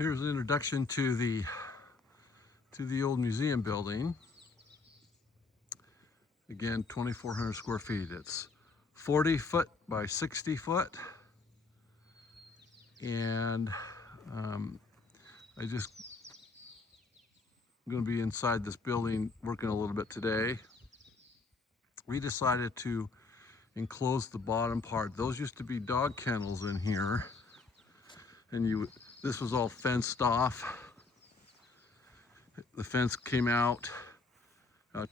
Here's an introduction to the old museum building. Again, 2,400 square feet. It's 40 foot by 60 foot. And I just going to be inside this building working a little bit today. We decided to enclose the bottom part. Those used to be dog kennels in here, and this was all fenced off. The fence came out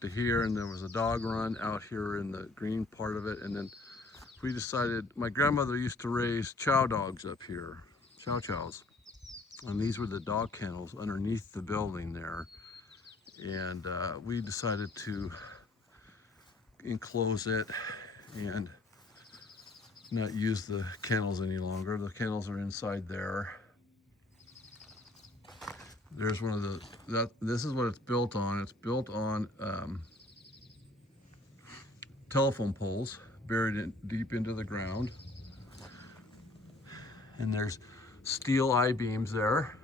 to here, and there was a dog run out here in the green part of it. And then we decided, my grandmother used to raise chow dogs up here, chow chows, and these were the dog kennels underneath the building there. And we decided to enclose it and not use the kennels any longer. The kennels are inside there. There's one of the, this is what it's built on. It's built on telephone poles buried deep into the ground. And there's steel I-beams there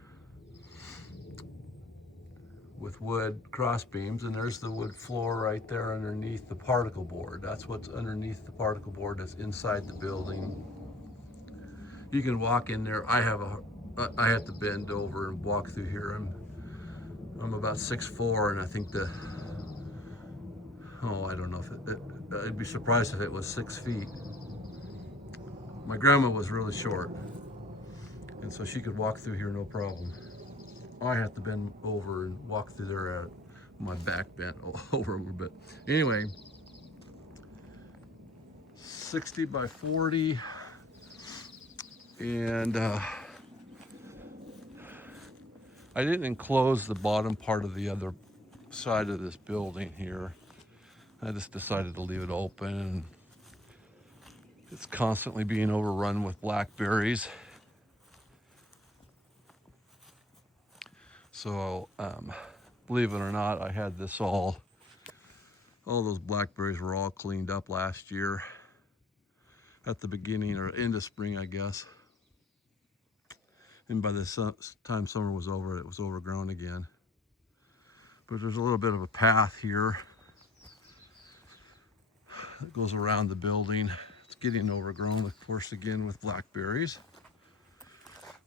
with wood cross beams, and there's the wood floor right there underneath the particle board. That's what's underneath the particle board that's inside the building. You can walk in there. I have to bend over and walk through here. I'm about 6'4", and I think I don't know if I'd be surprised if it was 6 feet. My grandma was really short, and so she could walk through here no problem. I have to bend over and walk through there at my back bent over a little bit. Anyway, 60 by 40, and I didn't enclose the bottom part of the other side of this building here. I just decided to leave it open, and it's constantly being overrun with blackberries. So, believe it or not, I had this all those blackberries were all cleaned up last year at the beginning or end of spring, I guess. And by the time summer was over, it was overgrown again. But there's a little bit of a path here that goes around the building. It's getting overgrown, of course, again with blackberries.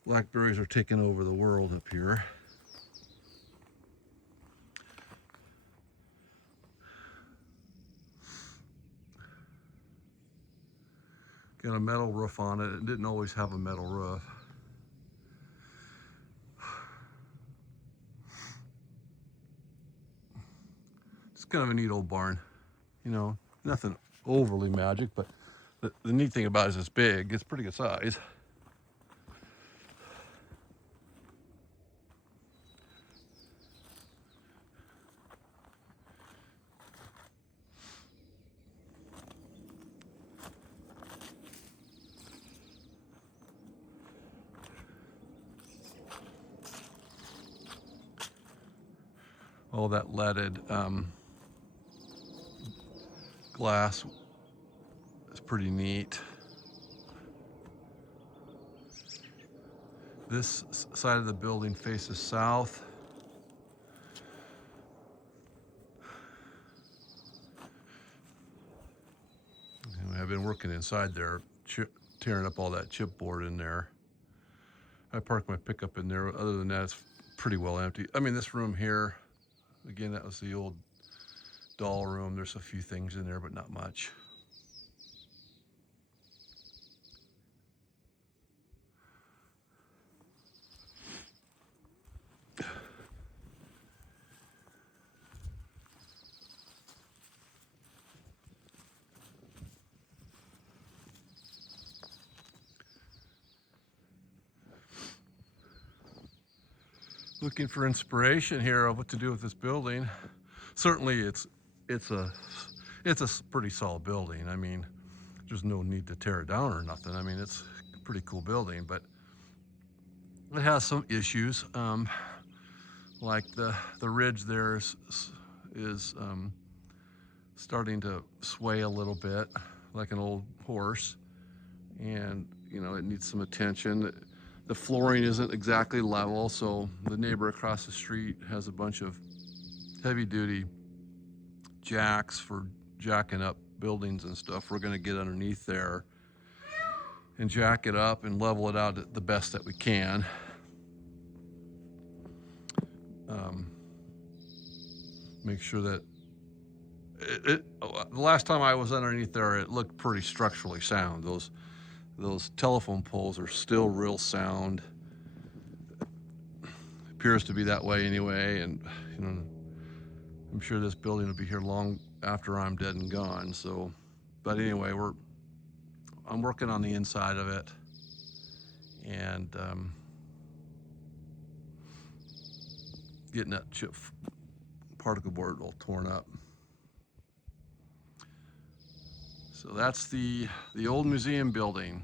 Blackberries are taking over the world up here. Got a metal roof on it. It didn't always have a metal roof. It's kind of a neat old barn. You know, nothing overly magic, but the neat thing about it is it's big. It's pretty good size. All that leaded glass is pretty neat. This side of the building faces south. And I've been working inside there, tearing up all that chipboard in there. I parked my pickup in there. Other than that, it's pretty well empty. I mean, this room here, again, that was the old doll room. There's a few things in there, but not much. Looking for inspiration here of what to do with this building. Certainly it's a pretty solid building. I mean, there's no need to tear it down or nothing. I mean, it's a pretty cool building, but it has some issues. Like the ridge there is starting to sway a little bit like an old horse, and you know, it needs some attention. The flooring isn't exactly level, so the neighbor across the street has a bunch of heavy duty jacks for jacking up buildings and stuff. We're gonna get underneath there and jack it up and level it out the best that we can. Make sure that the last time I was underneath there, it looked pretty structurally sound. Those telephone poles are still real sound. Appears to be that way anyway, and you know, I'm sure this building will be here long after I'm dead and gone. So, but anyway, I'm working on the inside of it, and getting that chip particle board all torn up. So that's the old museum building.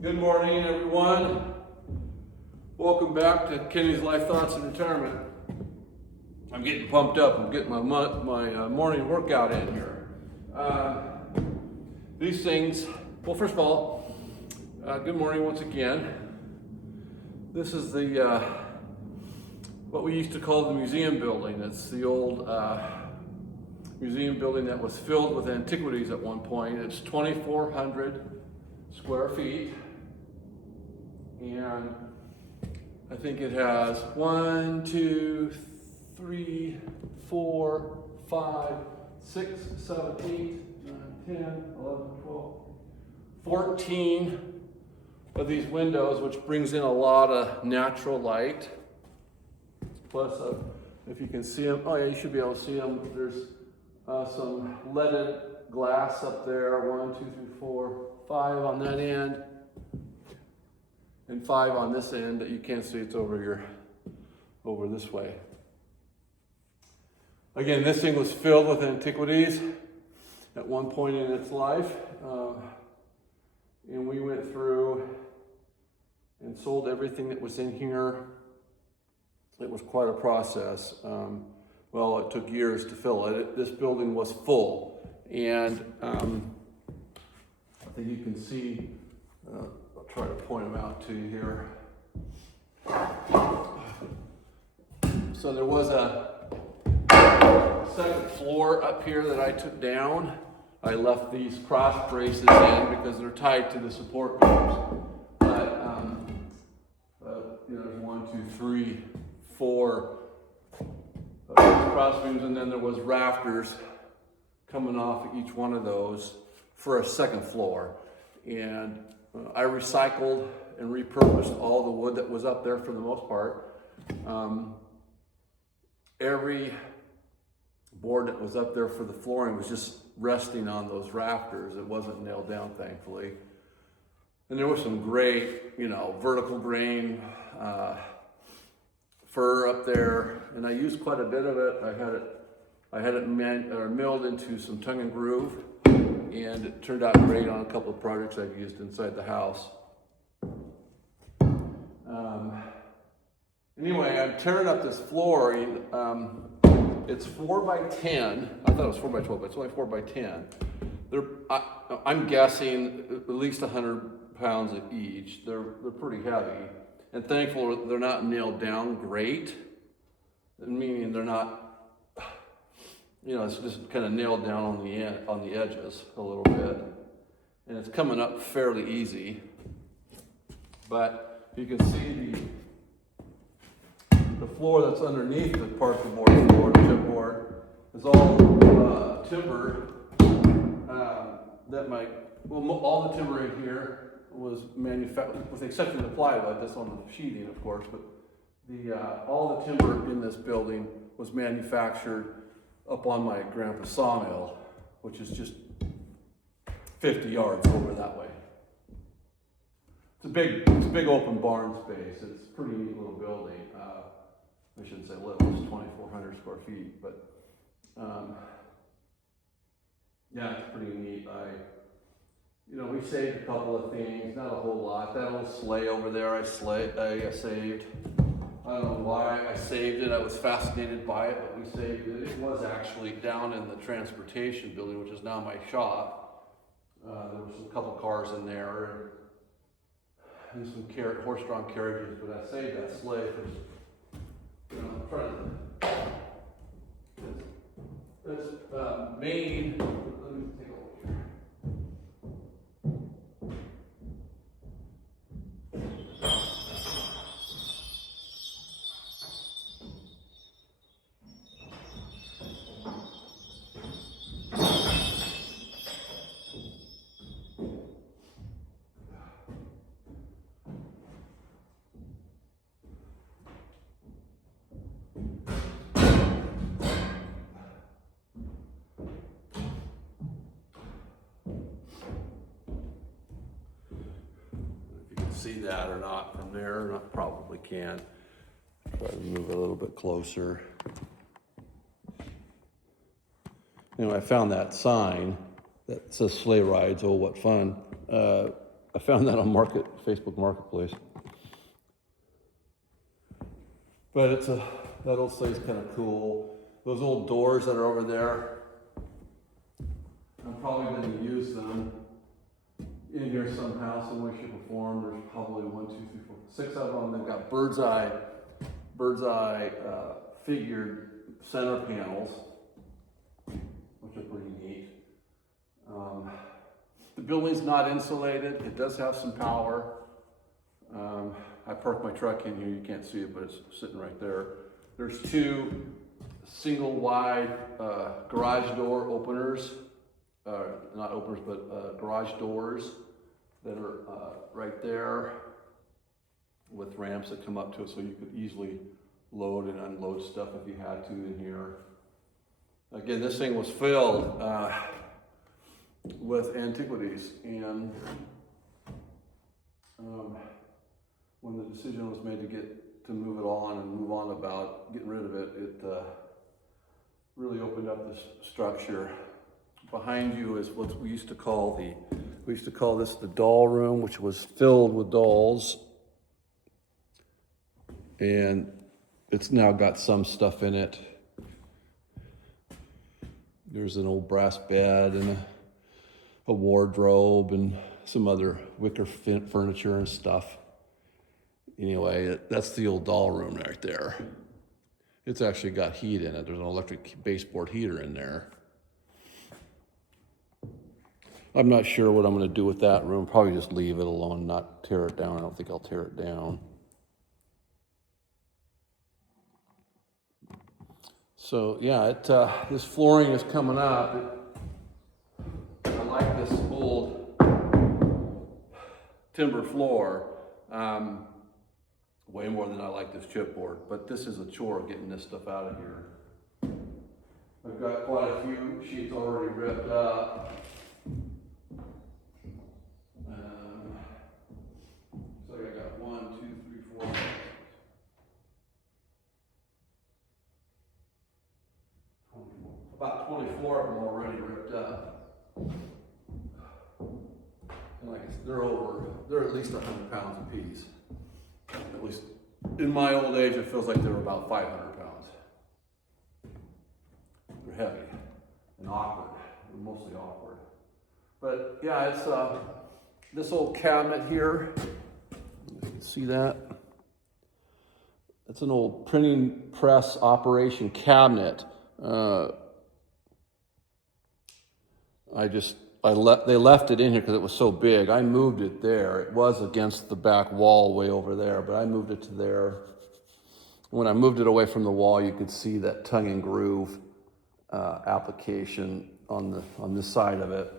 Good morning, everyone. Welcome back to Kenny's Life Thoughts in Retirement. I'm getting pumped up. I'm getting my morning workout in here. These things, well, first of all, good morning once again. This is the what we used to call the museum building. It's the old museum building that was filled with antiquities at one point. It's 2,400 square feet. And I think it has 1, 2, 3, 4, 5, 6, 7, 8, 9, 10, 11, 12, 14 of these windows, which brings in a lot of natural light. Plus, if you can see them, oh yeah, you should be able to see them. There's some leaded glass up there, 1, 2, 3, 4, 5 on that end. And 5 on this end that you can't see. It's over here, over this way. Again, this thing was filled with antiquities at one point in its life. And we went through and sold everything that was in here. It was quite a process. Well, it took years to fill it. This building was full. And I think you can see, I'll try to point them out to you here. So there was a second floor up here that I took down. I left these cross braces in because they're tied to the support beams. But there's 1, 2, 3, 4 cross beams, and then there was rafters coming off each one of those for a second floor. And I recycled and repurposed all the wood that was up there for the most part. Every board that was up there for the flooring was just resting on those rafters. It wasn't nailed down, thankfully. And there was some great, vertical grain fir up there, and I used quite a bit of it. I had it milled into some tongue and groove, and it turned out great on a couple of projects I've used inside the house. Anyway, I'm tearing up this flooring. It's 4 by 10. I thought it was 4 by 12, but it's only 4 by 10. I'm guessing at least 100 pounds at each. They're pretty heavy, and thankfully they're not nailed down great. Meaning they're not, it's just kind of nailed down on the edges a little bit, and it's coming up fairly easy. But you can see the floor that's underneath the particle board floor, the chipboard, is all timber. All the timber in here was manufactured, with the exception of the plywood that's on the sheathing, of course. But all the timber in this building was manufactured up on my grandpa's sawmill, which is just 50 yards over that way. It's a big open barn space. It's a pretty neat little building. I shouldn't say little, it's 2,400 square feet, but yeah, it's pretty neat. We saved a couple of things, not a whole lot. That old sleigh over there, I saved. I don't know why I saved it. I was fascinated by it, but we saved it. It was actually down in the transportation building, which is now my shop. There was a couple cars in there and some horse-drawn carriages, but I saved that sleigh for, I'm trying to. It's made. Let me take a look here. See that or not from there, I probably can. Try to move it a little bit closer. Anyway, I found that sign that says sleigh rides, oh what fun, I found that on Facebook Marketplace. But that old slate's kind of cool. Those old doors that are over there, I'm probably going to use them in here somehow, some way, shape, or form. There's probably 1, 2, 3, 4, 6 of them. They've got bird's eye figured center panels, which are pretty neat. The building's not insulated. It does have some power. I parked my truck in here. You can't see it, but it's sitting right there. There's 2 single wide garage door openers. Not openers, but garage doors that are right there with ramps that come up to it, so you could easily load and unload stuff if you had to in here. Again, this thing was filled with antiquities, and when the decision was made to move it on and move on about getting rid of it, it really opened up this structure. Behind you is what we used to call this the doll room, which was filled with dolls. And it's now got some stuff in it. There's an old brass bed and a wardrobe and some other wicker furniture and stuff. Anyway, that's the old doll room right there. It's actually got heat in it. There's an electric baseboard heater in there. I'm not sure what I'm going to do with that room. Probably just leave it alone, not tear it down. I don't think I'll tear it down. So yeah, this flooring is coming up. I like this old timber floor way more than I like this chipboard. But this is a chore getting this stuff out of here. I've got quite a few sheets already ripped up. So I got 1, 2, 3, 4, about 24 of them already ripped up. And like I said, they're at least 100 pounds apiece. At least in my old age, it feels like they're about 500 pounds. They're heavy and awkward. They're mostly awkward. But yeah, it's this old cabinet here. You can see that. It's an old printing press operation cabinet. They left it in here because it was so big. I moved it there. It was against the back wall way over there, but I moved it to there. When I moved it away from the wall, you could see that tongue and groove application on this side of it.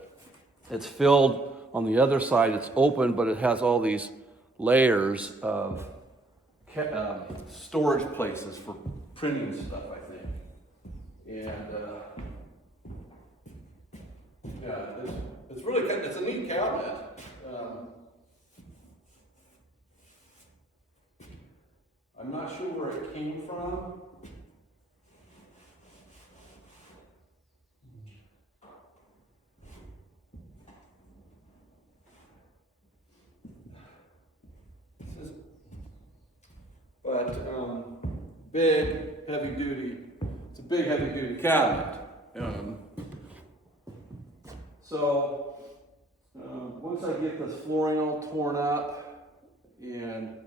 It's filled on the other side. It's open, but it has all these layers of storage places for printing stuff, I think. And yeah, it's a neat cabinet. I'm not sure where it came from. But big, heavy duty. It's a big, heavy duty cabinet. So once I get this flooring all torn up and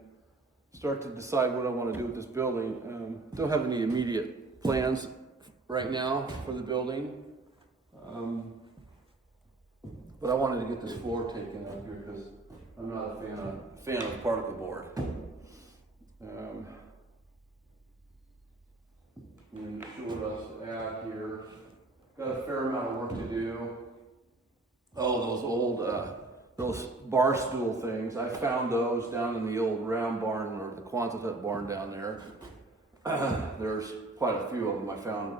start to decide what I want to do with this building, don't have any immediate plans right now for the building. But I wanted to get this floor taken out here because I'm not a fan of particle board. And show what else to add here. Got a fair amount of work to do. Oh, those old, those bar stool things. I found those down in the old round barn or the Quonset hut barn down there. There's quite a few of them. I found,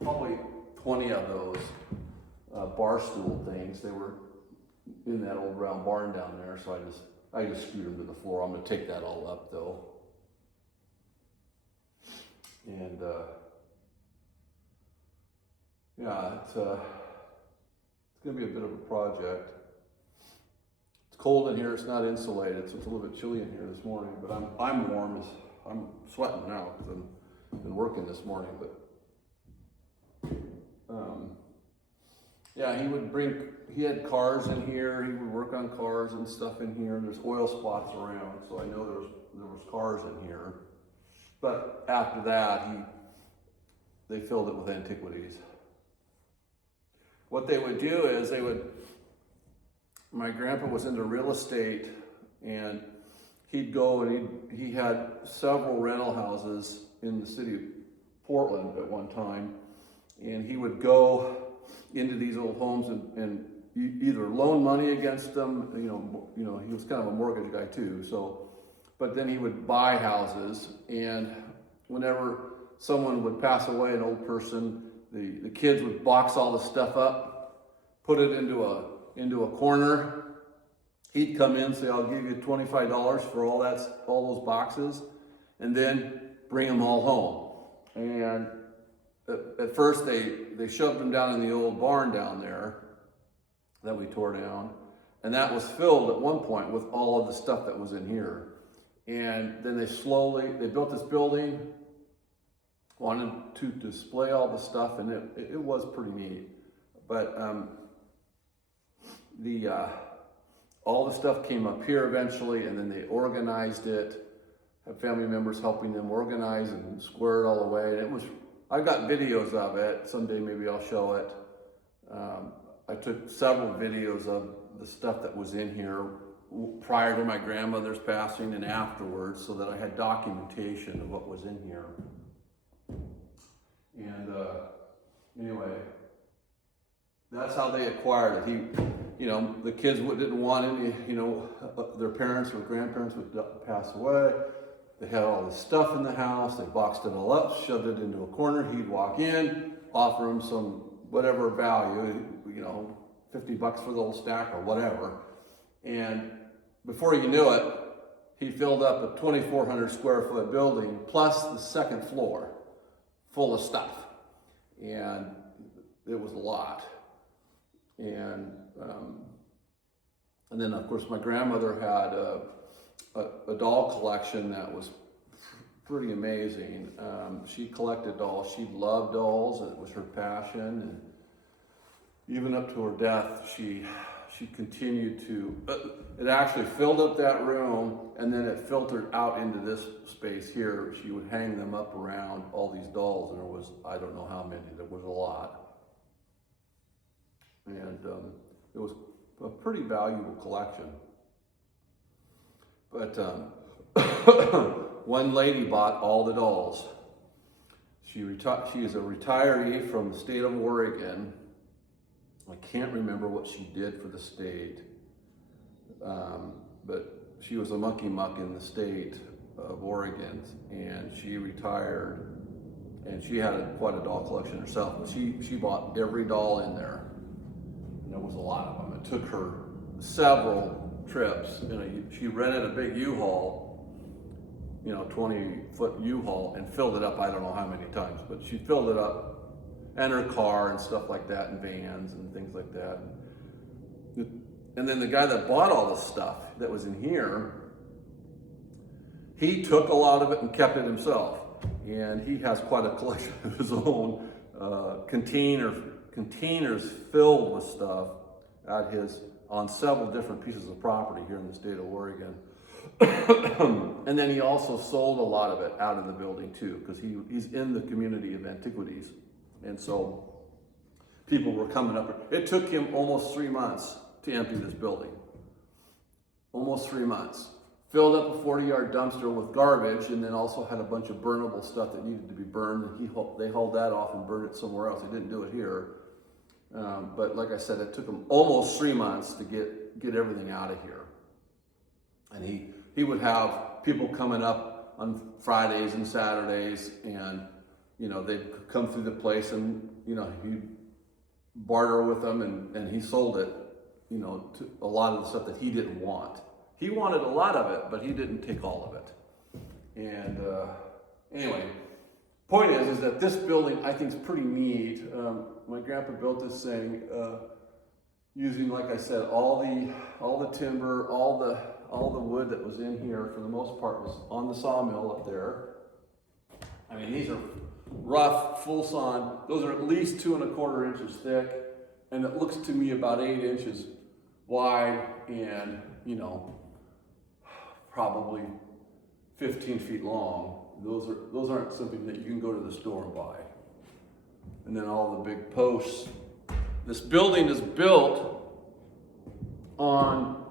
probably 20 of those bar stool things. They were in that old round barn down there, so I just screwed them to the floor. I'm going to take that all up though. And yeah, gonna be a bit of a project. It's cold in here, it's not insulated, so it's a little bit chilly in here this morning, but I'm warm. I'm sweating now because I've been working this morning, but yeah, he had cars in here, he would work on cars and stuff in here. There's oil spots around, so I know there was cars in here. But after that, they filled it with antiquities. What they would do is my grandpa was into real estate, and he'd go and he had several rental houses in the city of Portland at one time, and he would go into these old homes and either loan money against them, you know, he was kind of a mortgage guy too, so, but then he would buy houses, and whenever someone would pass away, an old person, the kids would box all the stuff up, put it into a corner. He'd come in, say, I'll give you $25 for all those boxes, and then bring them all home. And at first they shoved them down in the old barn down there that we tore down, and that was filled at one point with all of the stuff that was in here. And then they built this building, wanted to display all the stuff, and it was pretty neat. But all the stuff came up here eventually, and then they organized it, had family members helping them organize and square it all away. And I've got videos of it. Someday maybe I'll show it. I took several videos of the stuff that was in here prior to my grandmother's passing and afterwards, so that I had documentation of what was in here. And anyway, that's how they acquired it. The kids didn't want any, their parents or grandparents would pass away. They had all this stuff in the house. They boxed it all up, shoved it into a corner. He'd walk in, offer him some whatever value, $50 for the whole stack or whatever. And before you knew it, he filled up a 2,400 square foot building plus the second floor full of stuff. And it was a lot. And then of course my grandmother had a doll collection that was pretty amazing. She collected dolls. She loved dolls, and it was her passion. And even up to her death, she continued to. It actually filled up that room, and then it filtered out into this space here. She would hang them up around all these dolls, and there was, I don't know how many. There was a lot. And it was a pretty valuable collection. But one lady bought all the dolls. She is a retiree from the state of Oregon. I can't remember what she did for the state, but she was a monkey muck in the state of Oregon, and she retired, and she had quite a doll collection herself, but she bought every doll in there. There was a lot of them. It took her several trips. She rented a big U-Haul, 20-foot U-Haul, and filled it up I don't know how many times, but she filled it up, and her car and stuff like that, and vans and things like that. And then the guy that bought all the stuff that was in here, he took a lot of it and kept it himself. And he has quite a collection of his own, containers filled with stuff on several different pieces of property here in the state of Oregon. And then he also sold a lot of it out of the building too, because he's in the community of antiquities. And so people were coming up. It took him almost 3 months to empty this building. Almost 3 months. Filled up a 40-yard dumpster with garbage, and then also had a bunch of burnable stuff that needed to be burned. And they hauled that off and burned it somewhere else. They didn't do it here. But like I said, it took him almost 3 months to get everything out of here. And he would have people coming up on Fridays and Saturdays, and they'd come through the place, and he'd barter with them, and he sold it, to a lot of the stuff that he didn't want. He wanted a lot of it, but he didn't take all of it. And anyway, point is that this building I think is pretty neat. My grandpa built this thing. using, like I said, all the timber, all the wood that was in here for the most part was on the sawmill up there. I mean, these are rough, full sawn. Those are at least 2 1/4 inches thick, and it looks to me about 8 inches wide, and you know, probably 15 feet long. Those aren't something that you can go to the store and buy. And then all the big posts. This building is built on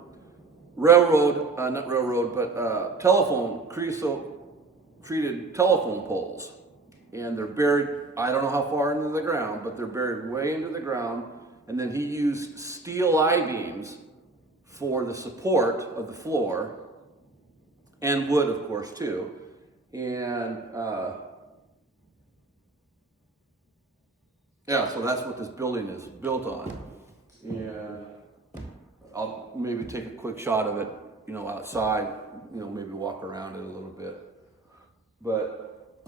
telephone, creosote-treated telephone poles. And they're buried, I don't know how far into the ground, but they're buried way into the ground. And then he used steel I-beams for the support of the floor, and wood, of course, too. And yeah, so that's what this building is built on. And I'll maybe take a quick shot of it, you know, outside, you know, maybe walk around it a little bit. But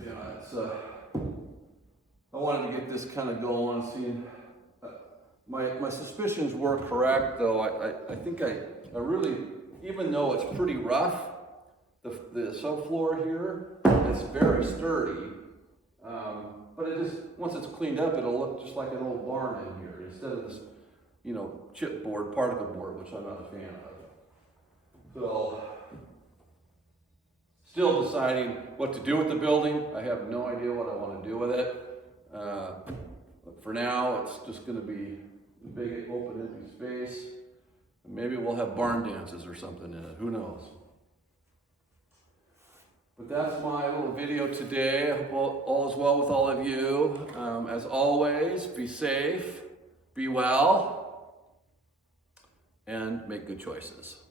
yeah, it's I wanted to get this kind of going, seeing my suspicions were correct, though. I think I really, even though it's pretty rough, the subfloor here, it's very sturdy. But it just, once it's cleaned up, it'll look just like an old barn in here, instead of this, you know, chipboard, particle board, which I'm not a fan of. So, still deciding what to do with the building. I have no idea what I want to do with it. But for now, it's just going to be a big open empty space. Maybe we'll have barn dances or something in it, who knows. But that's my little video today. I hope all is well with all of you. As always, be safe, be well, and make good choices.